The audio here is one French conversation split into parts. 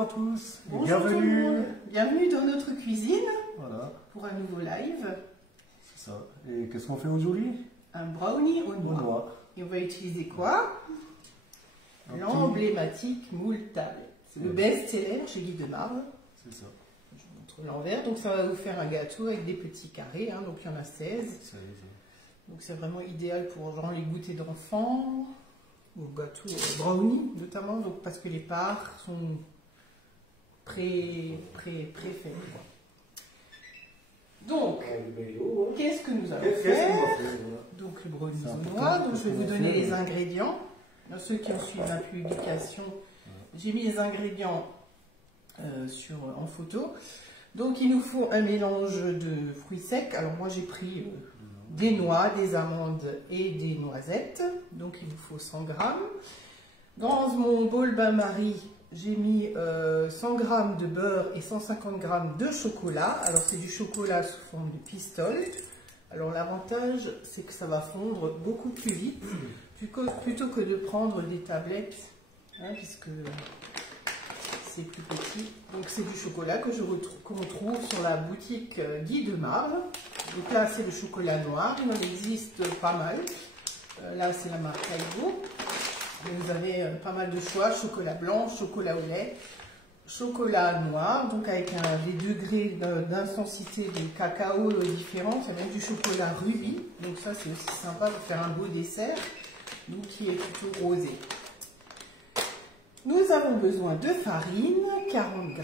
à tous. Bonjour Bienvenue. tout le monde. Bienvenue dans notre cuisine. Voilà. Pour un nouveau live. C'est ça. Et qu'est-ce qu'on fait aujourd'hui? Un brownie au Au noix. noix. Et on va utiliser quoi? L'emblématique moule tablette. C'est le Ouais. best-seller chez Guy de Marle. C'est ça. Je vous montre l'envers. Donc ça va vous faire un gâteau avec des petits carrés. Hein. Donc il y en a 16. Ça y est. Donc c'est vraiment idéal pour genre les goûters d'enfants. Ou gâteau brownie notamment. Donc parce que les parts sont préfaites. Donc, qu'est-ce que nous allons faire? Donc le brownie au noix. Donc je vais vous donner les ingrédients. Dans ceux qui ont suivi ma publication, j'ai mis les ingrédients en photo. Donc il nous faut un mélange de fruits secs. Alors moi j'ai pris des noix, des amandes et des noisettes. Donc il vous faut 100 grammes. Dans mon bol bain-marie, j'ai mis 100 g de beurre et 150 g de chocolat. Alors c'est du chocolat sous forme de pistole. Alors l'avantage, c'est que ça va fondre beaucoup plus vite, plutôt que de prendre des tablettes, hein, puisque c'est plus petit. Donc c'est du chocolat qu'on trouve sur la boutique Guy de Marle. Donc là c'est le chocolat noir, il en existe pas mal. Là c'est la marque Aigo. Vous avez pas mal de choix, chocolat blanc, chocolat au lait, chocolat noir, donc avec des degrés d'intensité de cacao différents. C'est même du chocolat rubis, donc ça c'est aussi sympa pour faire un beau dessert, donc qui est plutôt rosé. Nous avons besoin de farine, 40 g,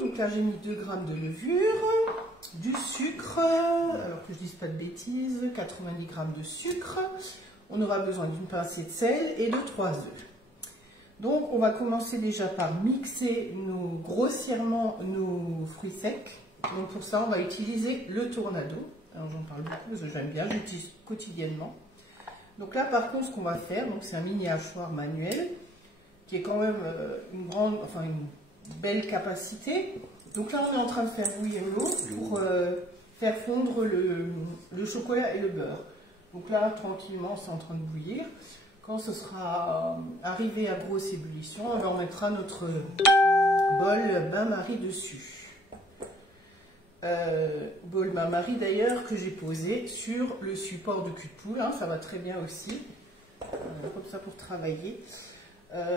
donc là j'ai mis 2 g de levure, du sucre, alors que je ne dise pas de bêtises, 90 g de sucre. On aura besoin d'une pincée de sel et de 3 œufs. Donc on va commencer déjà par mixer grossièrement nos fruits secs. Donc pour ça on va utiliser le Tornado. Alors j'en parle beaucoup parce que j'aime bien, j'utilise quotidiennement. Donc là par contre ce qu'on va faire, c'est un mini hachoir manuel qui est quand même une belle capacité. Donc là on est en train de faire bouillir l'eau pour faire fondre le chocolat et le beurre. Donc là, tranquillement, c'est en train de bouillir. Quand ce sera arrivé à grosse ébullition, on mettra notre bol bain-marie dessus. Bol bain-marie d'ailleurs que j'ai posé sur le support de cul de poule. Hein, ça va très bien aussi, comme ça pour travailler.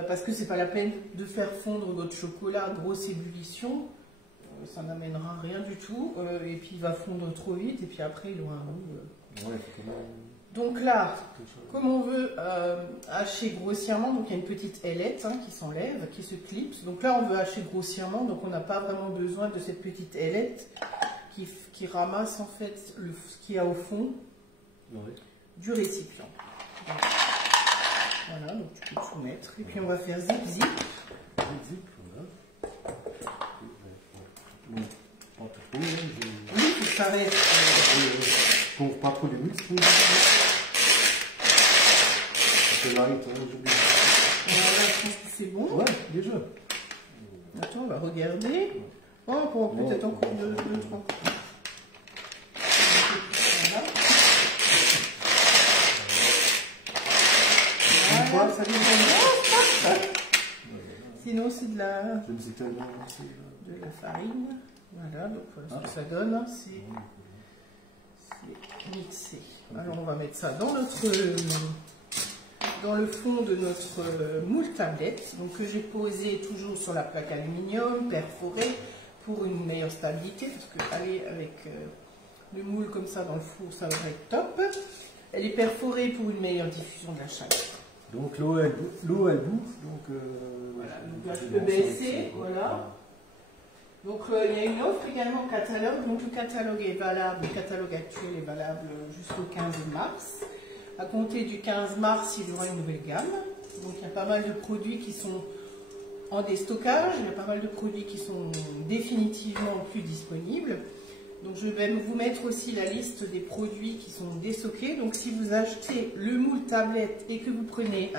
Parce que c'est pas la peine de faire fondre votre chocolat à grosse ébullition. Ça n'amènera rien du tout. Et puis il va fondre trop vite. Et puis après, il aura un goût... Donc là, comme on veut hacher grossièrement, donc il y a une petite ailette qui s'enlève, qui se clipse. Donc là, on veut hacher grossièrement, donc on n'a pas vraiment besoin de cette petite ailette qui ramasse en fait ce qu'il y a au fond du récipient. Donc, voilà, donc tu peux tout mettre. Et puis on va faire zip zip. Zip, voilà. Pas trop, Oui, ça reste. Pour pas trop de mix. C'est light, j'oublie. Voilà, je pense que c'est bon. Ouais, déjà. Attends, on va regarder. Oh, pour peut-être encore 2-3 coups. Voilà, ça dépend. Sinon, c'est de la farine. Voilà, donc voilà ce que ça donne. C'est mixé. Alors, on va mettre ça dans le fond de notre moule tablette, donc que j'ai posé toujours sur la plaque aluminium perforée pour une meilleure stabilité, parce que aller avec le moule comme ça dans le four, ça va être top. Elle est perforée pour une meilleure diffusion de la chaleur. Donc l'eau elle bouffe, donc voilà, donc là je peux baisser, voilà. Donc il y a une offre également au catalogue, donc le catalogue est valable, le catalogue actuel est valable jusqu'au 15 mars. À compter du 15 mars, il y aura une nouvelle gamme. Donc il y a pas mal de produits qui sont en déstockage, il y a pas mal de produits qui sont définitivement plus disponibles. Donc je vais vous mettre aussi la liste des produits qui sont déstockés. Donc si vous achetez le moule tablette et que vous prenez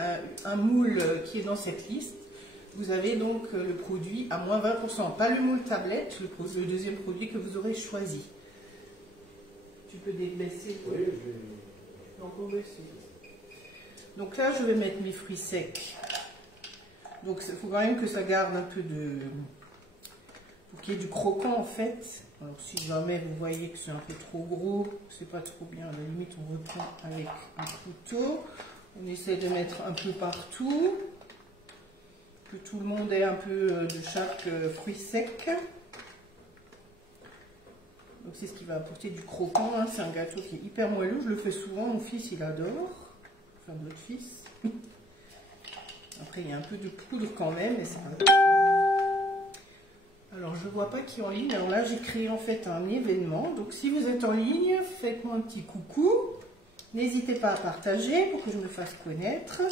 un moule qui est dans cette liste, vous avez donc le produit à moins 20%. Pas le moule tablette, le deuxième produit que vous aurez choisi. Tu peux débaisser. Oui, donc là, je vais mettre mes fruits secs. Donc il faut quand même que ça garde un peu pour qu'il y ait du croquant en fait. Alors si jamais vous voyez que c'est un peu trop gros, c'est pas trop bien, à la limite on reprend avec un couteau. On essaie de mettre un peu partout, que tout le monde ait un peu de chaque fruit sec. Donc c'est ce qui va apporter du croquant, hein. C'est un gâteau qui est hyper moelleux, je le fais souvent, mon fils il adore, enfin notre fils. Après il y a un peu de poudre quand même, mais c'est pas grave. Alors je vois pas qui est en ligne, alors là j'ai créé en fait un événement, donc si vous êtes en ligne, faites-moi un petit coucou, n'hésitez pas à partager pour que je me fasse connaître.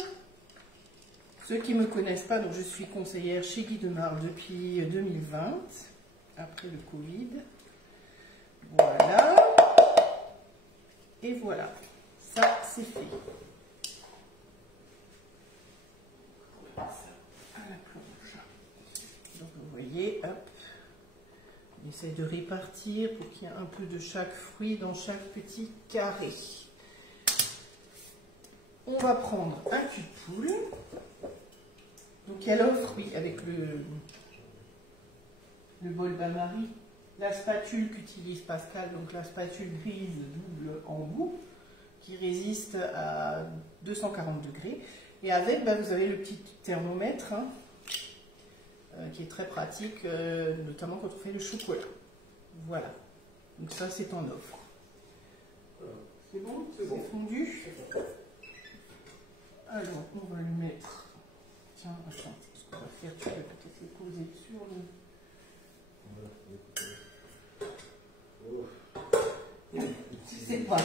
Ceux qui ne me connaissent pas, donc je suis conseillère chez Guy Demar depuis 2020, après le Covid. Voilà, et voilà, ça c'est fait. On va mettre ça à la planche. Donc vous voyez, hop, on essaie de répartir pour qu'il y ait un peu de chaque fruit dans chaque petit carré. On va prendre un cul de poule. Donc il y a l'offre, oui, avec le bol bain-marie. La spatule qu'utilise Pascal, donc la spatule grise double embout, qui résiste à 240 degrés. Et avec, vous avez le petit thermomètre, hein, qui est très pratique, notamment quand on fait le chocolat. Voilà. Donc ça, c'est en offre. C'est bon? C'est bon. Fondu. Alors, on va le mettre. Tiens, attends, ce qu'on va faire, tu peux peut-être le poser sur le... C'est pas. On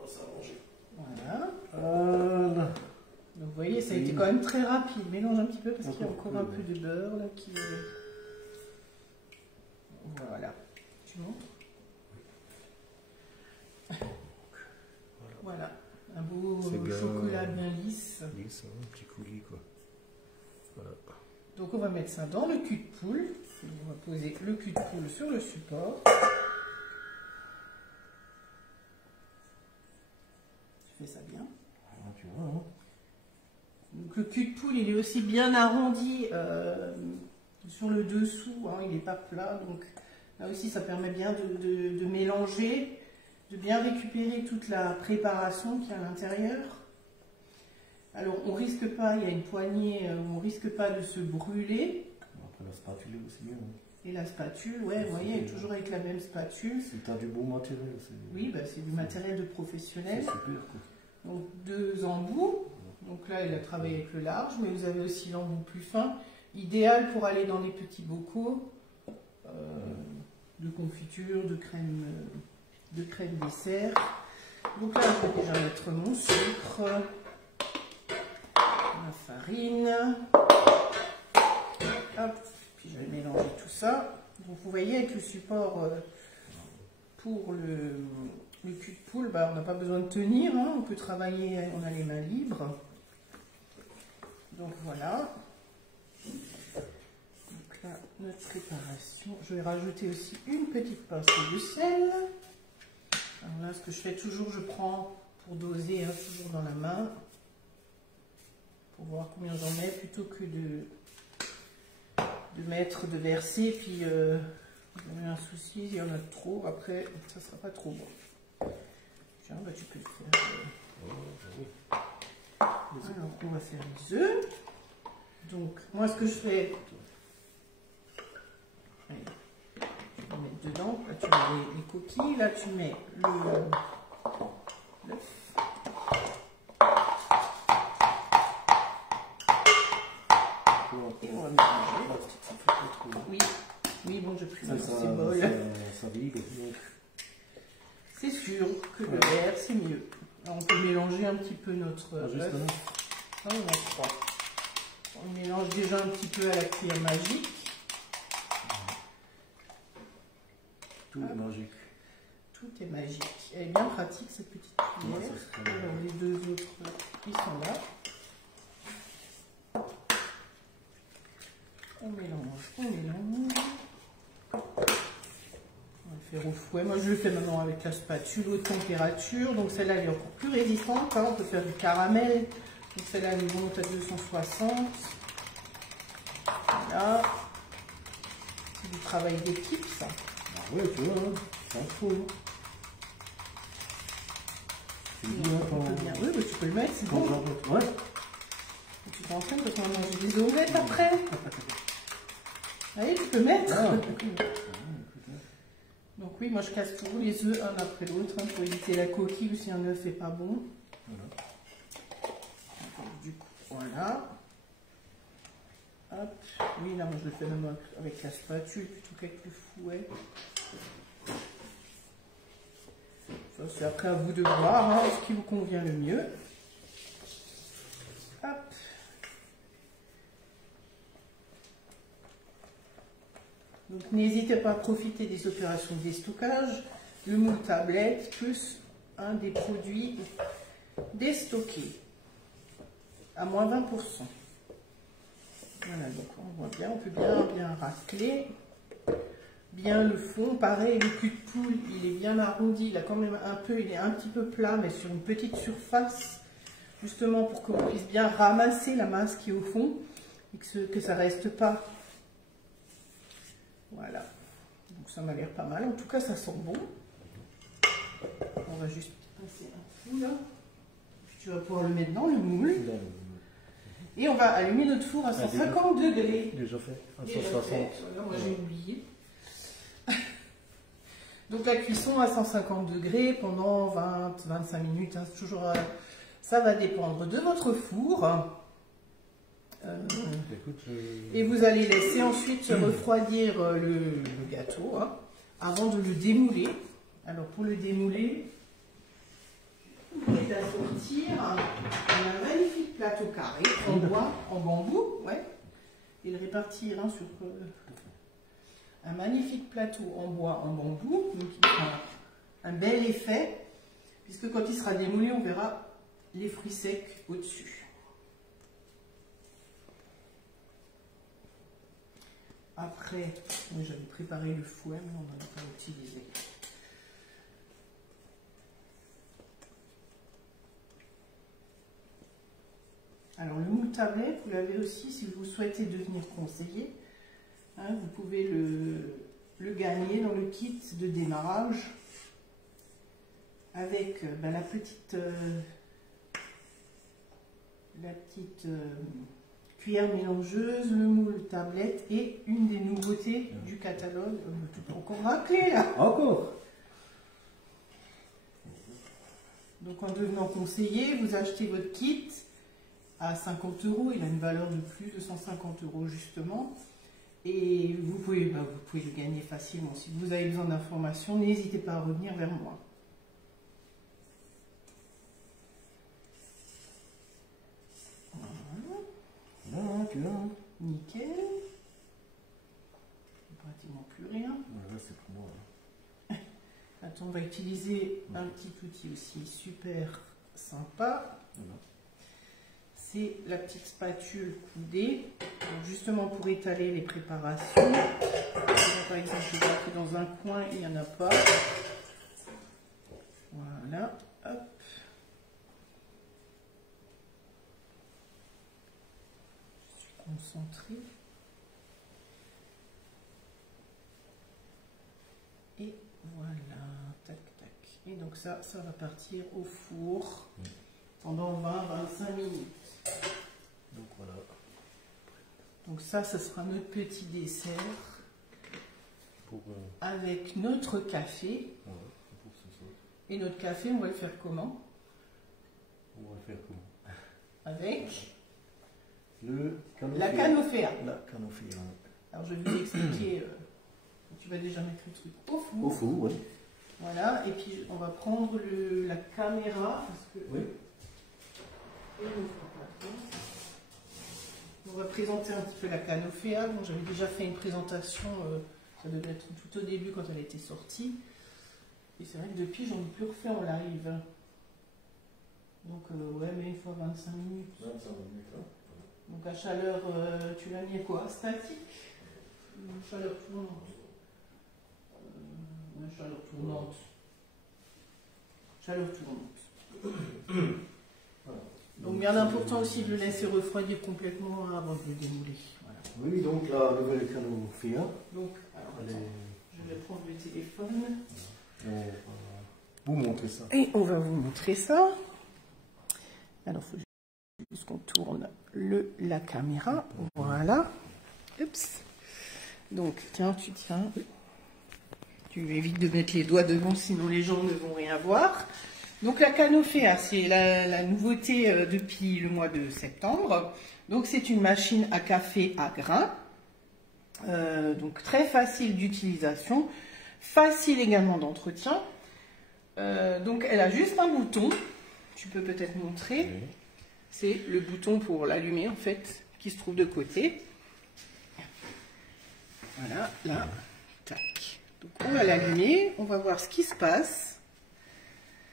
va s'arranger. Voilà. Voilà. Donc vous voyez, ça a été quand même très rapide. Mélange un petit peu parce qu'il y a encore un peu de beurre là qui est... Voilà. Tu montres? Voilà. Un beau chocolat bien lisse. Lisse, un petit coulis quoi. Voilà. Donc on va mettre ça dans le cul de poule. On va poser le cul de poule sur le support. Tu fais ça bien. Ah, tu vois, hein. Donc le cul de poule, il est aussi bien arrondi sur le dessous, hein, il n'est pas plat. Donc là aussi, ça permet bien de mélanger, de bien récupérer toute la préparation qu'il y a à l'intérieur. Alors on risque pas, il y a une poignée, on risque pas de se brûler. Après la spatule est aussi bien. Hein. Et la spatule, ouais, vous voyez, toujours avec la même spatule. Si tu as du bon matériel. Oui, c'est du matériel de professionnel. C'est super quoi. Donc 2 embouts. Donc là, il a travaillé avec le large, mais vous avez aussi l'embout plus fin. Idéal pour aller dans les petits bocaux de confiture, de crème dessert. Donc là, je vais déjà mettre mon sucre, ma farine. Hop, puis je vais mélanger tout ça. Donc vous voyez, avec le support pour le cul de poule, on n'a pas besoin de tenir, hein, on peut travailler, on a les mains libres. Donc voilà. Donc là, notre préparation. Je vais rajouter aussi une petite pincée de sel. Alors là, ce que je fais toujours, je prends pour doser, hein, toujours dans la main. Pour voir combien j'en mets, plutôt que de de verser, puis vous avez un souci, il y en a trop, après ça sera pas trop bon. Tiens, tu peux le faire. Alors on va faire les œufs. Donc moi ce que je fais, allez, je vais mettre dedans, là tu mets les coquilles, là tu mets l'œuf. Et on va mélanger. Oui, oui, bon, je prie ces bols. Ça vibre, donc. C'est sûr que le vert, c'est mieux. Alors, on peut mélanger un petit peu notre œuf. Ah, on en a 3. On mélange déjà un petit peu à la cuillère magique. Tout est magique. Tout est magique. Elle est bien pratique, cette petite cuillère. Alors, les deux autres, ils sont là. On mélange, on mélange. On va le faire au fouet. Moi, je le fais maintenant avec la spatule haute température. Donc, celle-là, elle est encore plus résistante. On peut faire du caramel. Donc, celle-là, elle monte à 260. Voilà. C'est du travail d'équipe, ça. Ah ouais, tu vois, hein, c'est trop. Oui, mais tu peux le mettre, c'est bon. Ouais. Tu t'entraînes parce qu'on va manger des omelettes après. Allez, tu peux mettre. Ah. Donc oui, moi je casse toujours les œufs un après l'autre hein, pour éviter la coquille ou si un œuf n'est pas bon. Voilà. Donc, du coup, voilà. Hop. Oui, là moi je le fais même avec la spatule plutôt qu'avec le fouet. Ça c'est après à vous de voir hein, ce qui vous convient le mieux. Hop. Donc n'hésitez pas à profiter des opérations de déstockage, le moule tablette plus un des produits déstockés à moins 20%. Voilà, donc on voit bien, on peut bien racler. Bien le fond, pareil, le cul de poule, il est bien arrondi, il a quand même il est un petit peu plat, mais sur une petite surface, justement pour qu'on puisse bien ramasser la masse qui est au fond, et que ça reste pas. Voilà, donc ça m'a l'air pas mal, en tout cas ça sent bon. On va juste passer un coup là, puis tu vas pouvoir le mettre dans le moule. Et on va allumer notre four à 150 degrés. Déjà fait, à 160. Voilà, moi j'ai oublié. Donc la cuisson à 150 degrés pendant 20-25 minutes. Hein, toujours, ça va dépendre de votre four. Et vous allez laisser ensuite refroidir le gâteau hein, avant de le démouler. Alors pour le démouler, vous pouvez assortir un magnifique plateau carré en bois, en bambou, ouais, et le répartir hein, sur un magnifique plateau en bois, en bambou, donc il fera un bel effet, puisque quand il sera démoulé, on verra les fruits secs au-dessus. Après, j'avais préparé le fouet, mais on ne va pas l'utiliser. Alors le moule tablette, vous l'avez aussi si vous souhaitez devenir conseiller. Hein, vous pouvez le gagner dans le kit de démarrage avec la petite cuillère mélangeuse, le moule tablette et une des nouveautés du catalogue. Tout encore raclé là. Encore. Donc en devenant conseiller, vous achetez votre kit à 50 €, il a une valeur de plus de 150 € justement. Et vous pouvez le gagner facilement. Si vous avez besoin d'informations, n'hésitez pas à revenir vers moi. Voilà, tu vois. Nickel. Pratiquement plus rien. Voilà, c'est pour moi. Attends, on va utiliser un petit outil aussi super sympa. Voilà. C'est la petite spatule coudée, donc justement pour étaler les préparations. Là, par exemple, je vois que dans un coin, il n'y en a pas. Voilà, hop. Je suis concentrée. Et voilà, tac, tac. Et donc ça va partir au four pendant 20-25 minutes. Donc voilà. Donc ça, ce sera notre petit dessert Pour, avec notre café. voilà, pour ce soir. Et notre café, on va le faire comment? On va le faire comment? Avec la canoféa. La canoféa. Alors je vais vous expliquer. Tu vas déjà mettre le truc au four. Au four, oui. Voilà, et puis on va prendre la caméra parce que. Oui. On va présenter un petit peu la canoféa. Bon, j'avais déjà fait une présentation, ça devait être tout au début quand elle était sortie. Et c'est vrai que depuis, j'en ai plus refait en live. Donc, ouais, mais une fois 25 minutes. 25 minutes, hein. Donc, à chaleur, tu l'as mis à quoi? Statique? Chaleur tournante. Chaleur tournante. Chaleur tournante. Donc bien important aussi de le laisser refroidir complètement avant de le démouler. Voilà. Oui, donc la nouvelle Canofea. Donc, alors, attends, je vais prendre le téléphone. On va vous montrer ça. Et on va vous montrer ça. Alors, il faut juste qu'on tourne la caméra. Voilà. Oups. Donc, tiens, tu tiens. Tu évites de mettre les doigts devant, sinon les gens ne vont rien voir. Donc, la Canofea, c'est la nouveauté depuis le mois de septembre. Donc, c'est une machine à café à grains. Donc, très facile d'utilisation. Facile également d'entretien. Donc, elle a juste un bouton. Tu peux peut-être montrer. Oui. C'est le bouton pour l'allumer, en fait, qui se trouve de côté. Voilà, là. Tac. Donc, on va l'allumer. On va voir ce qui se passe.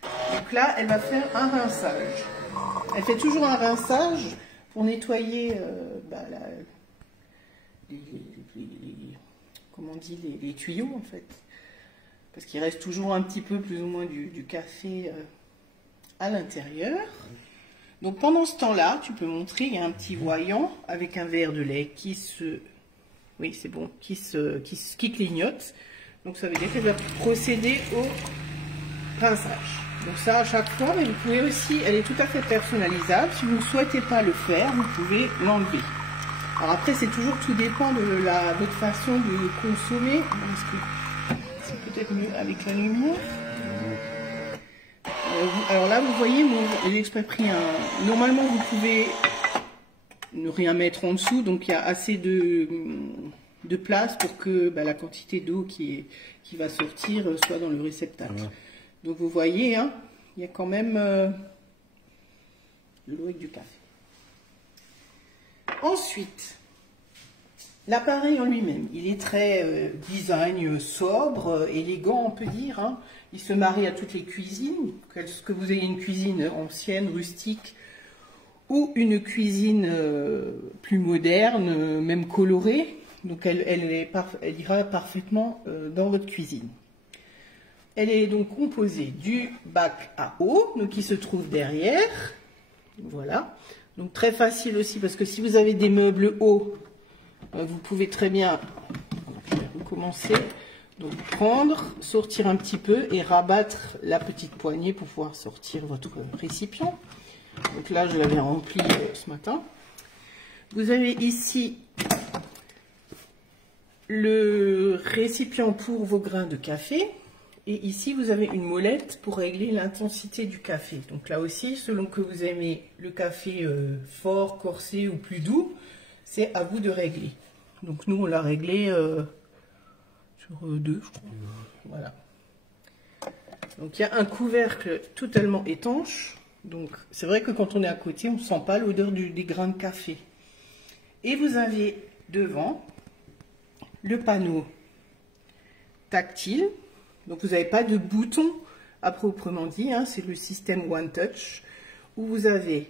Donc là, elle va faire un rinçage. Elle fait toujours un rinçage pour nettoyer comment on dit, les tuyaux, en fait. Parce qu'il reste toujours un petit peu, plus ou moins, du café à l'intérieur. Donc pendant ce temps-là, tu peux montrer, il y a un petit voyant avec un verre de lait qui se... Oui, c'est bon, qui clignote. Donc ça veut dire qu'elle va procéder au rinçage. Donc ça à chaque fois, mais vous pouvez aussi, elle est tout à fait personnalisable. Si vous ne souhaitez pas le faire, vous pouvez l'enlever. Alors après, c'est toujours, tout dépend de votre façon de consommer. Est-ce que c'est peut-être mieux avec la lumière? Alors là, vous voyez, j'ai exprès pris un... Normalement, vous pouvez ne rien mettre en dessous, donc il y a assez de place pour que la quantité d'eau qui va sortir soit dans le réceptacle. Ouais. Donc vous voyez, hein, il y a quand même de l'eau avec du café. Ensuite, l'appareil en lui-même, il est très design sobre, élégant, on peut dire. Hein. Il se marie à toutes les cuisines, que vous ayez une cuisine ancienne, rustique, ou une cuisine plus moderne, même colorée. Donc elle ira parfaitement dans votre cuisine. Elle est donc composée du bac à eau, donc qui se trouve derrière. Voilà. Donc très facile aussi, parce que si vous avez des meubles hauts, vous pouvez très bien commencer, donc prendre, sortir un petit peu et rabattre la petite poignée pour pouvoir sortir votre récipient. Donc là, je l'avais rempli ce matin. Vous avez ici le récipient pour vos grains de café. Et ici, vous avez une molette pour régler l'intensité du café. Donc là aussi, selon que vous aimez le café fort, corsé ou plus doux, c'est à vous de régler. Donc nous, on l'a réglé sur 2, je crois. Voilà. Donc il y a un couvercle totalement étanche. Donc c'est vrai que quand on est à côté, on ne sent pas l'odeur des grains de café. Et vous avez devant le panneau tactile. Donc vous n'avez pas de bouton à proprement dit, hein, c'est le système One Touch, où vous avez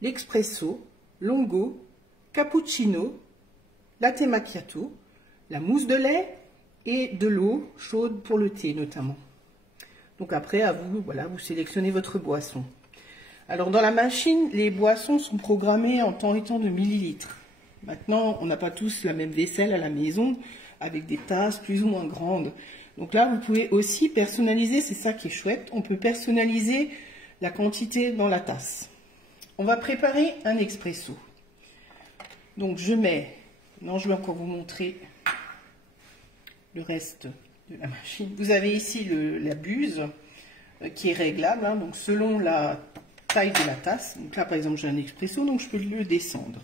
l'expresso, longo, cappuccino, latte macchiato, la mousse de lait et de l'eau chaude pour le thé notamment. Donc après, à vous, voilà, vous sélectionnez votre boisson. Alors dans la machine, les boissons sont programmées en temps et temps de millilitres. Maintenant, on n'a pas tous la même vaisselle à la maison, avec des tasses plus ou moins grandes. Donc là, vous pouvez aussi personnaliser, c'est ça qui est chouette, on peut personnaliser la quantité dans la tasse. On va préparer un expresso. Donc je vais encore vous montrer le reste de la machine. Vous avez ici la buse qui est réglable, hein, donc selon la taille de la tasse. Donc là, par exemple, j'ai un expresso, donc je peux le descendre.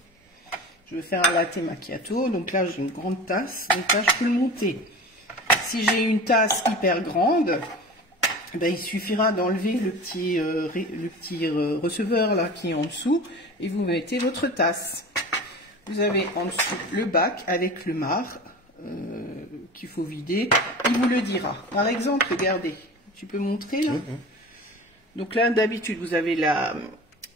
Je veux faire un latte macchiato, donc là, j'ai une grande tasse, donc là, je peux le monter. Si j'ai une tasse hyper grande, il suffira d'enlever le petit receveur là qui est en dessous et vous mettez votre tasse. Vous avez en dessous le bac avec le marc qu'il faut vider. Il vous le dira. Par exemple, regardez, tu peux montrer là. Donc là, d'habitude, vous avez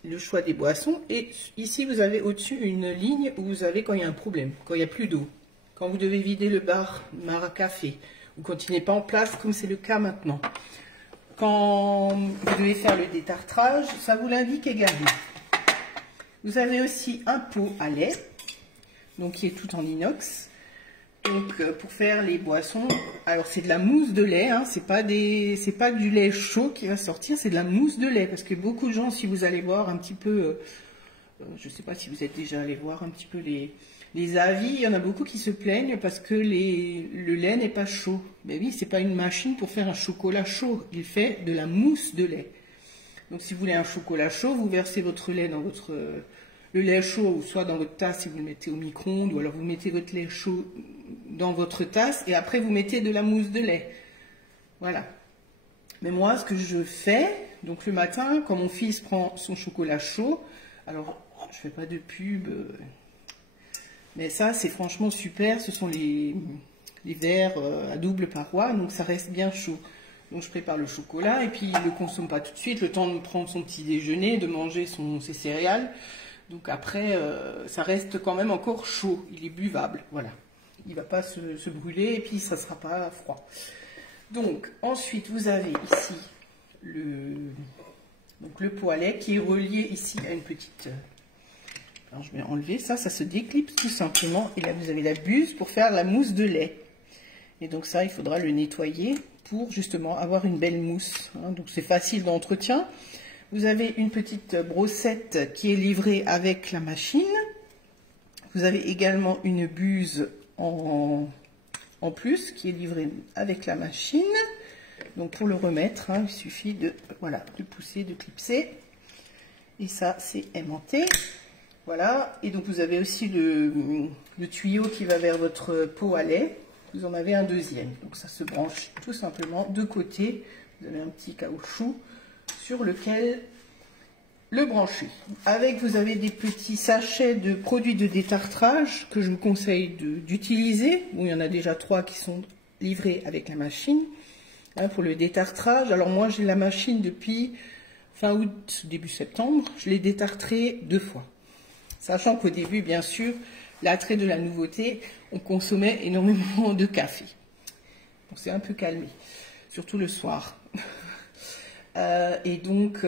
le choix des boissons et ici, vous avez au-dessus une ligne où vous avez quand il y a un problème, quand il n'y a plus d'eau, quand vous devez vider le bar à café. Ou quand il n'est pas en place, comme c'est le cas maintenant. Quand vous devez faire le détartrage, ça vous l'indique également. Vous avez aussi un pot à lait. donc qui est tout en inox. Donc pour faire les boissons, alors c'est de la mousse de lait, hein, c'est pas du lait chaud qui va sortir, c'est de la mousse de lait, parce que beaucoup de gens, si vous allez voir un petit peu, je sais pas si vous êtes déjà allé voir un petit peu les avis, il y en a beaucoup qui se plaignent parce que le lait n'est pas chaud. Mais oui, c'est pas une machine pour faire un chocolat chaud, il fait de la mousse de lait. Donc si vous voulez un chocolat chaud, vous versez votre lait dans le lait chaud, soit dans votre tasse si vous le mettez au micro-ondes, ou alors vous mettez votre lait chaud dans votre tasse, et après vous mettez de la mousse de lait. Voilà. Mais moi, ce que je fais, donc le matin, quand mon fils prend son chocolat chaud, alors je fais pas de pub, mais ça c'est franchement super, ce sont les verres à double paroi, donc ça reste bien chaud. Donc je prépare le chocolat, et puis il ne le consomme pas tout de suite, le temps de prendre son petit déjeuner, de manger ses céréales. Donc après, ça reste quand même encore chaud, il est buvable, voilà. Il ne va pas se brûler et puis ça ne sera pas froid. Donc ensuite, vous avez ici le pot à lait qui est relié ici à une petite... Alors je vais enlever ça, ça se déclipse tout simplement. Et là, vous avez la buse pour faire la mousse de lait. Et donc ça, il faudra le nettoyer pour justement avoir une belle mousse. Hein. Donc c'est facile d'entretien. Vous avez une petite brossette qui est livrée avec la machine. Vous avez également une buse en plus qui est livrée avec la machine. Donc pour le remettre, hein, il suffit de pousser, de clipser. Et ça, c'est aimanté. Voilà. Et donc vous avez aussi le tuyau qui va vers votre pot à lait. Vous en avez un deuxième. Donc ça se branche tout simplement de côté. Vous avez un petit caoutchouc sur lequel le brancher. Avec, vous avez des petits sachets de produits de détartrage que je vous conseille d'utiliser. Bon, il y en a déjà 3 qui sont livrés avec la machine hein, pour le détartrage. Alors moi, j'ai la machine depuis fin août, début septembre. Je l'ai détartrée 2 fois. Sachant qu'au début, bien sûr, l'attrait de la nouveauté, on consommait énormément de café. On s'est un peu calmé, surtout le soir. Et donc,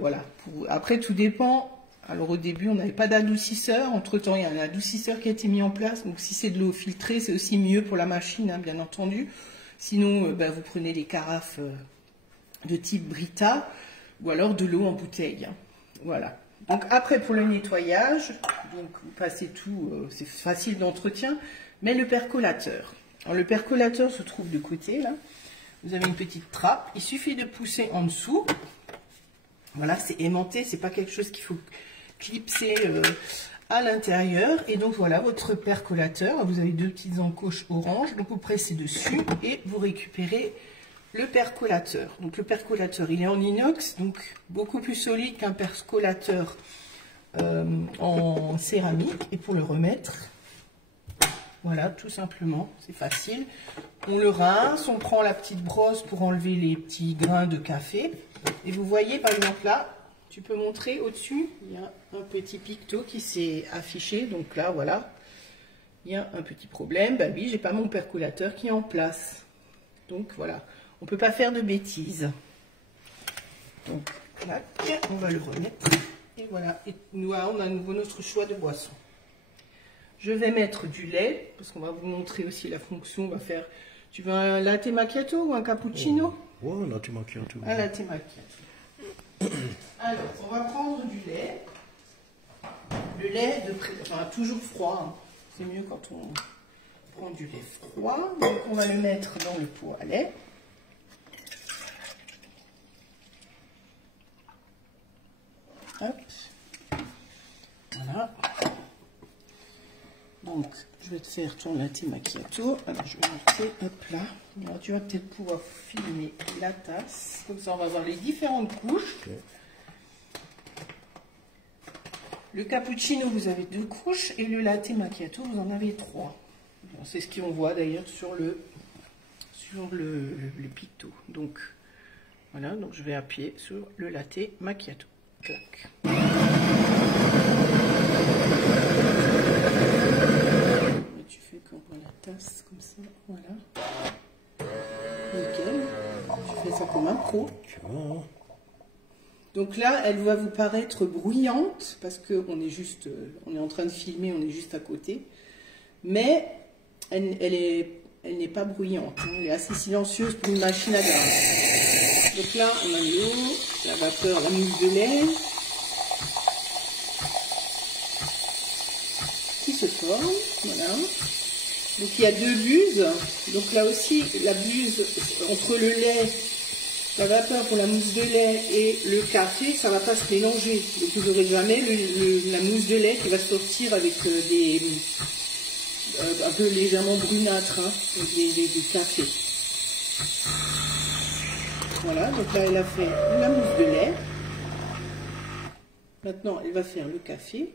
voilà. Après, tout dépend. Alors, au début, on n'avait pas d'adoucisseur. Entre-temps, il y a un adoucisseur qui a été mis en place. Donc, si c'est de l'eau filtrée, c'est aussi mieux pour la machine, hein, bien entendu. Sinon, vous prenez des carafes de type Brita ou alors de l'eau en bouteille. Hein. Voilà. Donc, après, pour le nettoyage, donc, vous passez tout. C'est facile d'entretien. Mais le percolateur. Alors, le percolateur se trouve de côté, là. Vous avez une petite trappe, il suffit de pousser en dessous. Voilà, c'est aimanté, c'est pas quelque chose qu'il faut clipser à l'intérieur. Et donc voilà votre percolateur. Vous avez 2 petites encoches orange, donc vous pressez dessus et vous récupérez le percolateur. Donc le percolateur, il est en inox, donc beaucoup plus solide qu'un percolateur en céramique. Et pour le remettre, voilà, tout simplement, c'est facile. On le rince, on prend la petite brosse pour enlever les petits grains de café. Et vous voyez, par exemple, là, tu peux montrer au-dessus, il y a un petit picto qui s'est affiché. Donc là, voilà, il y a un petit problème. Ben oui, j'ai pas mon percolateur qui est en place. Donc voilà, on peut pas faire de bêtises. Donc là, on va le remettre. Et voilà, et nous, on a à nouveau notre choix de boisson. Je vais mettre du lait, parce qu'on va vous montrer aussi la fonction. On va faire, tu veux un latte macchiato ou un cappuccino? Oh, un latte macchiato. Un latte macchiato. Alors, on va prendre du lait. Le lait, enfin, toujours froid. Hein. C'est mieux quand on prend du lait froid. Donc, on va le mettre dans le pot à lait. Hop. Voilà. Donc, je vais te faire ton latte macchiato. Alors, je vais monter, hop là. Alors, tu vas peut-être pouvoir filmer la tasse. Comme ça, on va voir les différentes couches. Okay. Le cappuccino, vous avez 2 couches. Et le latte macchiato, vous en avez 3. C'est ce qu'on voit d'ailleurs sur le picto. Donc, voilà. Donc, je vais appuyer sur le latte macchiato. Clac. La tasse comme ça, voilà. Nickel. Je fais ça comme un pro. Donc là, elle va vous paraître bruyante parce que on est en train de filmer, on est juste à côté. mais elle n'est pas bruyante, hein. Elle est assez silencieuse pour une machine à grains. Donc là, on a l'eau, la vapeur, la mousse de lait qui se forme, voilà. Donc il y a deux buses, donc là aussi la buse entre le lait, la vapeur pour la mousse de lait et le café, ça ne va pas se mélanger. Donc vous n'aurez jamais la mousse de lait qui va sortir avec un peu légèrement brunâtre, hein, du café. Voilà, donc là elle a fait la mousse de lait. Maintenant elle va faire le café.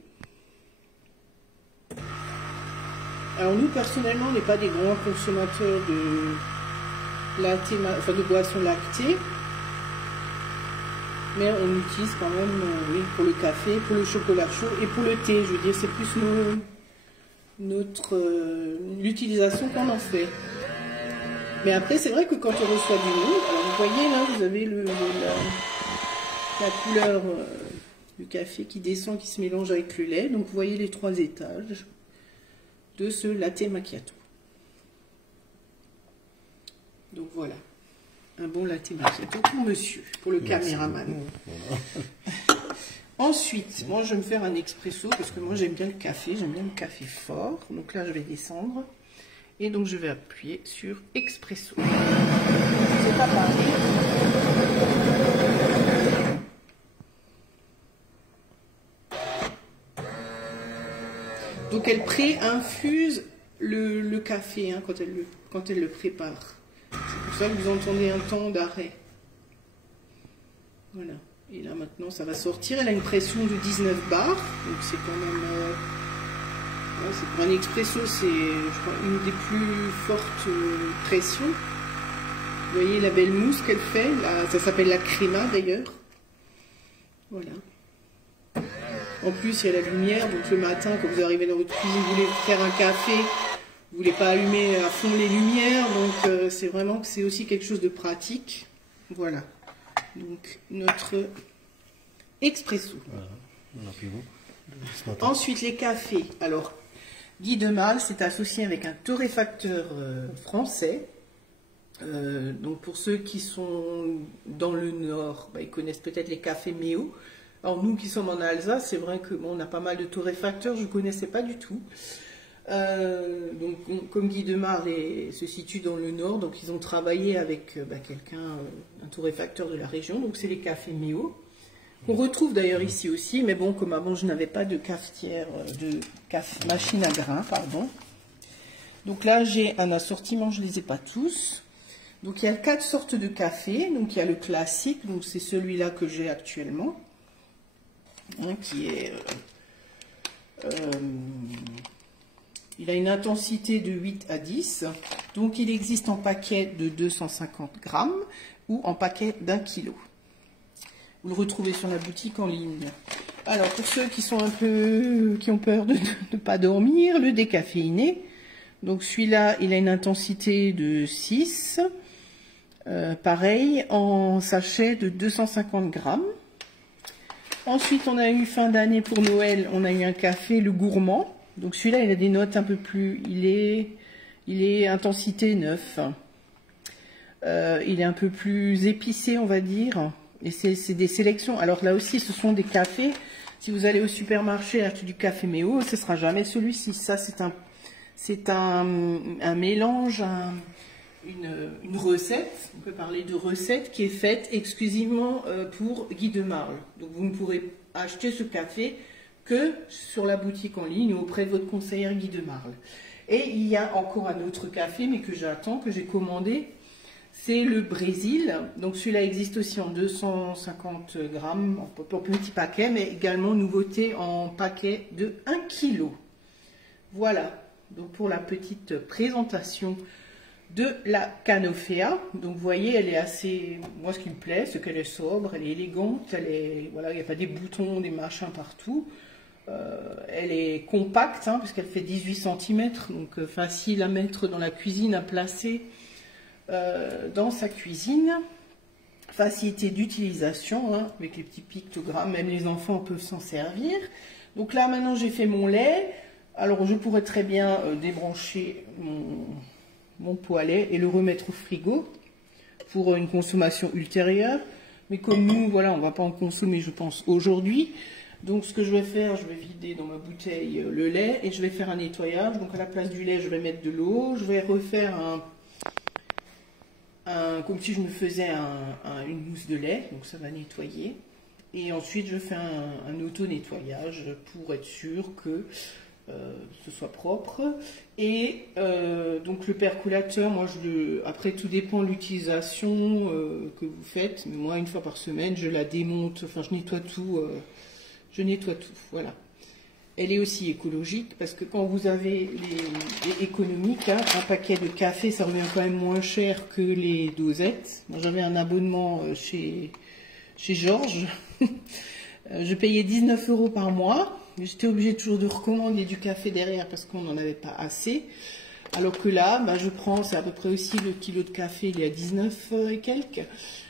Alors nous personnellement on n'est pas des grands consommateurs de boissons lactées, mais on utilise quand même oui, pour le café, pour le chocolat chaud et pour le thé. Je veux dire, c'est plus l'utilisation qu'on en fait. Mais après c'est vrai que quand on reçoit du monde, alors vous voyez là vous avez la couleur du café qui descend, qui se mélange avec le lait. Donc vous voyez les 3 étages de ce latte macchiato. Donc voilà, un bon latte macchiato pour monsieur, pour le caméraman. Voilà. Ensuite, moi je vais me faire un expresso parce que moi j'aime bien le café, j'aime bien le café fort. Donc là je vais descendre et donc je vais appuyer sur expresso. C'est pas pareil. Donc elle pré-infuse le café hein, quand elle le prépare. C'est pour ça que vous entendez un temps d'arrêt. Voilà. Et là maintenant ça va sortir. Elle a une pression de 19 bars. Donc c'est quand même... ouais, c'est pour un expresso, c'est je crois une des plus fortes pressions. Vous voyez la belle mousse qu'elle fait. Là, ça s'appelle la crema d'ailleurs. Voilà. En plus, il y a la lumière, donc le matin, quand vous arrivez dans votre cuisine, vous voulez faire un café, vous voulez pas allumer à fond les lumières, donc c'est vraiment que c'est aussi quelque chose de pratique. Voilà. Donc notre expresso. Voilà. Ensuite, les cafés. Alors, Guy de Males s'est associé avec un torréfacteur français. Donc pour ceux qui sont dans le nord, bah, ils connaissent peut-être les cafés Méo. Alors nous qui sommes en Alsace, c'est vrai que bon, on a pas mal de torréfacteurs, je ne connaissais pas du tout. Donc comme Guy de Males se situe dans le nord, donc ils ont travaillé avec quelqu'un, un torréfacteur de la région, donc c'est les cafés Méo. On retrouve d'ailleurs ici aussi, mais bon, comme avant je n'avais pas de cafetière, machine à grains, pardon. Donc là j'ai un assortiment, je ne les ai pas tous. Donc il y a 4 sortes de café, donc il y a le classique, donc c'est celui-là que j'ai actuellement. Hein, qui est il a une intensité de 8 à 10, donc il existe en paquet de 250 grammes ou en paquet d'1 kg. Vous le retrouvez sur la boutique en ligne. Alors pour ceux qui sont qui ont peur de ne pas dormir, le décaféiné, donc celui-là il a une intensité de 6, pareil en sachet de 250 grammes. Ensuite, on a eu fin d'année pour Noël, on a eu un café, le gourmand. Donc celui-là, il a des notes un peu plus... Il est intensité 9. Il est un peu plus épicé, on va dire. Et c'est des sélections. Alors là aussi, ce sont des cafés. Si vous allez au supermarché acheter du café Méo, ce ne sera jamais celui-ci. Ça, c'est un mélange, une recette, on peut parler de recette qui est faite exclusivement pour Guy de Males. Donc vous ne pourrez acheter ce café que sur la boutique en ligne ou auprès de votre conseillère Guy de Males. Et il y a encore un autre café, mais que j'attends, que j'ai commandé, c'est le Brésil. Donc celui-là existe aussi en 250 grammes, en petit paquet, mais également nouveauté en paquet de 1 kg. Voilà, donc pour la petite présentation de la Canofea. Donc vous voyez, elle est assez... Moi ce qui me plaît, c'est qu'elle est sobre, elle est élégante, elle est... Voilà, il n'y a pas des boutons, des machins partout. Elle est compacte, hein, puisqu'elle fait 18 cm, donc facile à mettre dans la cuisine, à placer dans sa cuisine. Facilité d'utilisation, hein, avec les petits pictogrammes, même les enfants peuvent s'en servir. Donc là maintenant j'ai fait mon lait. Alors, je pourrais très bien débrancher mon pot à lait et le remettre au frigo pour une consommation ultérieure. Mais comme nous, voilà, on ne va pas en consommer, je pense, aujourd'hui. Donc, ce que je vais faire, je vais vider dans ma bouteille le lait et je vais faire un nettoyage. Donc, à la place du lait, je vais mettre de l'eau. Je vais refaire comme si je me faisais une mousse de lait. Donc, ça va nettoyer. Et ensuite, je fais un auto-nettoyage pour être sûr que ce soit propre. Et donc le percolateur, moi après tout dépend de l'utilisation que vous faites, mais moi une fois par semaine je la démonte, enfin je nettoie tout, voilà. Elle est aussi écologique parce que quand vous avez les économiques, hein, un paquet de café ça revient quand même moins cher que les dosettes. Moi j'avais un abonnement chez Georges, je payais 19 € par mois. J'étais obligée toujours de recommander du café derrière parce qu'on n'en avait pas assez. Alors que là, bah, je prends, c'est à peu près aussi le kilo de café, il est à 19 et quelques.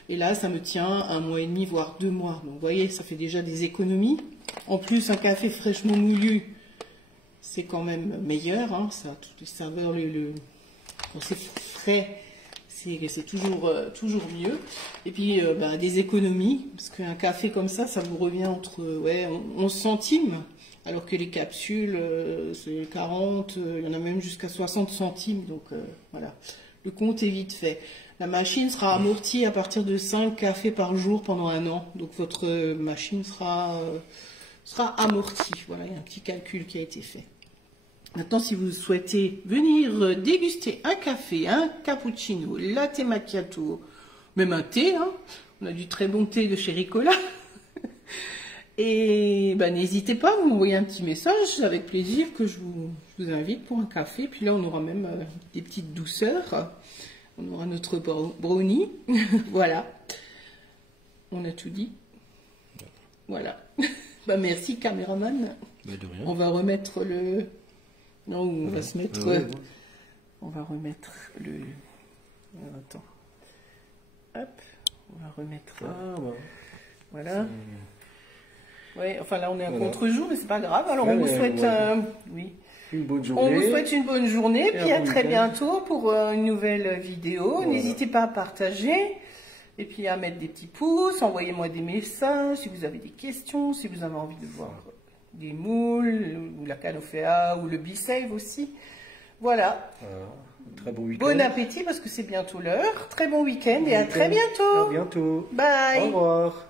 Et là, ça me tient 1 mois et demi, voire 2 mois. Donc vous voyez, ça fait déjà des économies. En plus, un café fraîchement moulu, c'est quand même meilleur. Hein, ça, tous les saveurs, quand c'est frais, c'est toujours mieux. Et puis, bah, des économies, parce qu'un café comme ça vous revient entre 11 centimes. Alors que les capsules, c'est 40, il y en a même jusqu'à 60 centimes. Donc voilà, le compte est vite fait. La machine sera amortie à partir de 5 cafés par jour pendant 1 an. Donc votre machine sera amortie. Voilà, il y a un petit calcul qui a été fait. Maintenant, si vous souhaitez venir déguster un café, un cappuccino, latte macchiato, même un thé, hein, on a du très bon thé de chez Ricola. Et ben, n'hésitez pas, vous m'envoyez un petit message, avec plaisir que je vous invite pour un café. Puis là, on aura même des petites douceurs. On aura notre brownie. Voilà. On a tout dit. Voilà. Ben, merci, caméraman. Ben, de rien. On va remettre le... Non, on va se mettre... On va remettre le... Attends. Hop. On va remettre... Voilà. Ouais, enfin là on est à contre-jour, mais c'est pas grave. Alors on vous souhaite une bonne journée. On vous souhaite une bonne journée, puis à très bientôt pour une nouvelle vidéo. Voilà. N'hésitez pas à partager et puis à mettre des petits pouces, envoyez-moi des messages si vous avez des questions, si vous avez envie de voir des moules, ou la canofea, ou le B-Save aussi. Voilà. Très bon week-end. Bon appétit parce que c'est bientôt l'heure. Très bon week-end et à très bientôt. À bientôt. Bye. Au revoir.